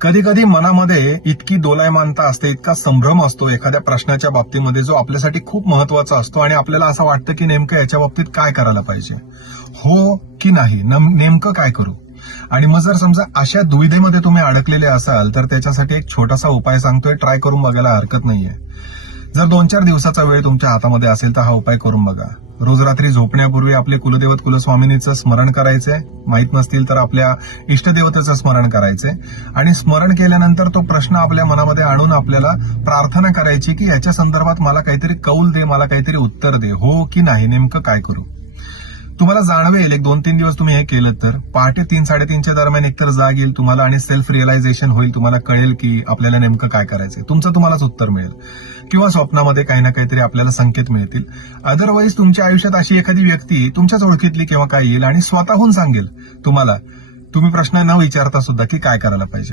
कधी कधी मनामध्ये इतकी दोलायमानता असते, इतका संभ्रम असतो एखाद्या प्रश्नाच्या बाबतीमध्ये जो आपल्यासाठी खूप महत्वाचा असतो आणि आपल्याला असं वाटतं की नेमकं याच्या बाबतीत काय करायला पाहिजे, हो की नाही, नेमकं काय करू. आणि मग जर समजा अशा दुविधेमध्ये तुम्ही अडकलेले असाल तर त्याच्यासाठी एक छोटासा उपाय सांगतोय, ट्राय करून बघायला हरकत नाहीये. जर 2-4 दिवसाचा वेळ तुमच्या हातामध्ये असेल तर हा उपाय करून बघा. रोज रात्री झोपण्यापूर्वी आपले कुलदेवत कुलस्वामिनीचं स्मरण करायचंय, माहित नसतील तर आपल्या इष्टदेवतेचं स्मरण करायचंय आणि स्मरण केल्यानंतर तो प्रश्न आपल्या मनामध्ये आणून आपल्याला प्रार्थना करायची की याच्या संदर्भात मला काहीतरी कौल दे, मला काहीतरी उत्तर दे, हो की नाही, नेमकं काय करू. तुम्हाला जाणवेल एक 2-3 दिवस तुम्ही हे केलं तर पहाटे 3-3:30च्या दरम्यान एकतर जाग येईल तुम्हाला आणि सेल्फ रिअलायझेशन होईल, तुम्हाला कळेल की आपल्याला नेमकं काय करायचंय, तुमचं तुम्हालाच उत्तर मिळेल. किंवा स्वप्नामध्ये काही ना काहीतरी आपल्याला संकेत मिळतील. अदरवाईज तुमच्या आयुष्यात अशी एखादी व्यक्ती तुमच्याच ओळखीतली किंवा काय येईल आणि स्वतःहून सांगेल तुम्हाला, तुम्ही प्रश्न न विचारता सुद्धा, की काय करायला पाहिजे.